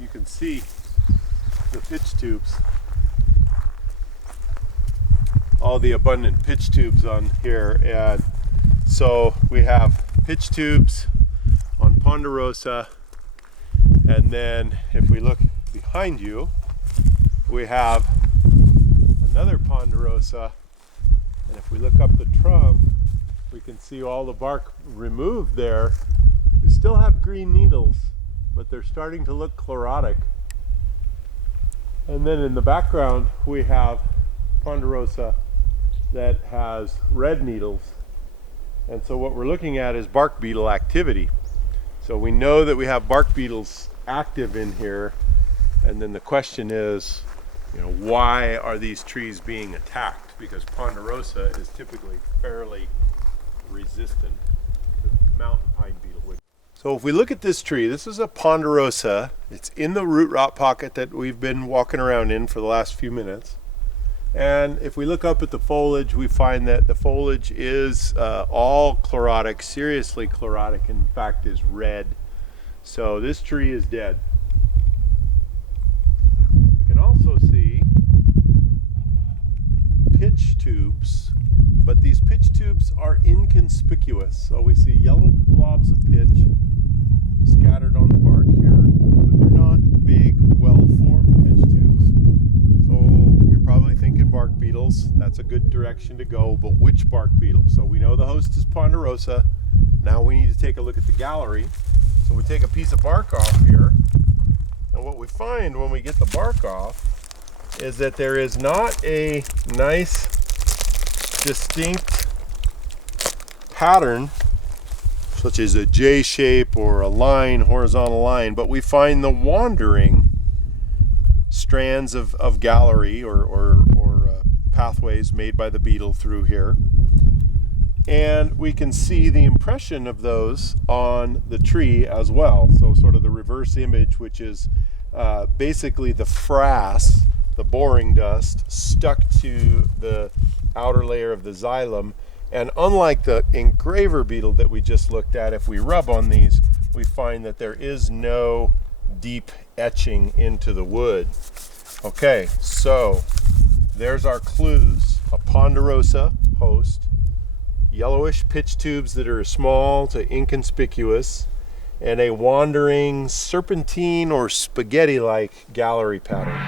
you can see the pitch tubes, all the abundant pitch tubes on here. And so we have pitch tubes on Ponderosa, and then if we look behind you, we have another Ponderosa, and if we look up the trunk, we can see all the bark removed there. We still have green needles, but they're starting to look chlorotic. And then in the background we have Ponderosa that has red needles. And so what we're looking at is bark beetle activity. So we know that we have bark beetles active in here, and then the question is, why are these trees being attacked? Because Ponderosa is typically fairly resistant to mountain pine beetle. So if we look at this tree, this is a Ponderosa. It's in the root rot pocket that we've been walking around in for the last few minutes. And if we look up at the foliage, we find that the foliage is all chlorotic, seriously chlorotic, in fact is red. So this tree is dead. We can also see pitch tubes, but these pitch tubes are inconspicuous. So we see yellow blobs of pitch scattered on the bark here, but they're not big, well-formed pitch tubes. So you're probably thinking bark beetles. That's a good direction to go, but which bark beetle? So we know the host is Ponderosa. Now we need to take a look at the gallery. So we take a piece of bark off here, and what we find when we get the bark off is that there is not a nice, distinct pattern, such as a J shape or a line, horizontal line, but we find the wandering strands of gallery or pathways made by the beetle through here. And we can see the impression of those on the tree as well. So sort of the reverse image, which is basically the frass, the boring dust, stuck to the outer layer of the xylem. And unlike the engraver beetle that we just looked at, if we rub on these, we find that there is no deep etching into the wood. Okay, so there's our clues. A Ponderosa host, yellowish pitch tubes that are small to inconspicuous, and a wandering serpentine or spaghetti-like gallery pattern.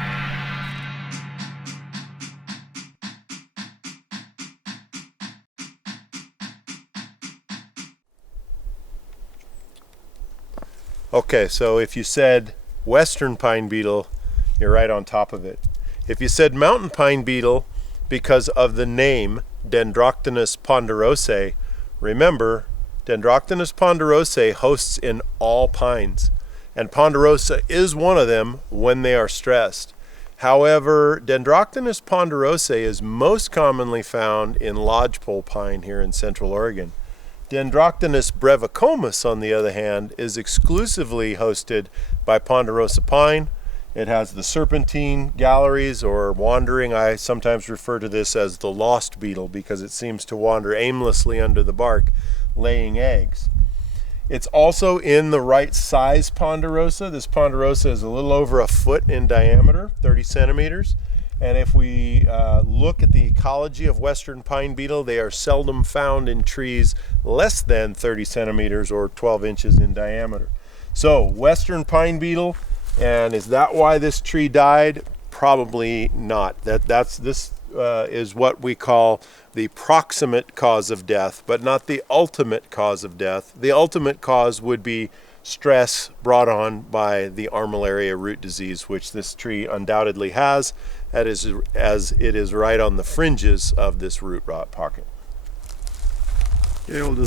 Okay, so if you said western pine beetle, you're right on top of it. If you said mountain pine beetle because of the name Dendroctonus ponderosae, remember, Dendroctonus ponderosae hosts in all pines, and Ponderosa is one of them when they are stressed. However, Dendroctonus ponderosae is most commonly found in lodgepole pine here in Central Oregon. Dendroctonus brevicomus, on the other hand, is exclusively hosted by Ponderosa pine. It has the serpentine galleries or wandering. I sometimes refer to this as the lost beetle because it seems to wander aimlessly under the bark, laying eggs. It's also in the right size Ponderosa. This Ponderosa is a little over a foot in diameter, 30 centimeters. And if we look at the ecology of western pine beetle, they are seldom found in trees less than 30 centimeters or 12 inches in diameter. So western pine beetle, and is that why this tree died? Probably not. This is what we call the proximate cause of death, but not the ultimate cause of death. The ultimate cause would be stress brought on by the armillaria root disease, which this tree undoubtedly has, as it is right on the fringes of this root rot pocket.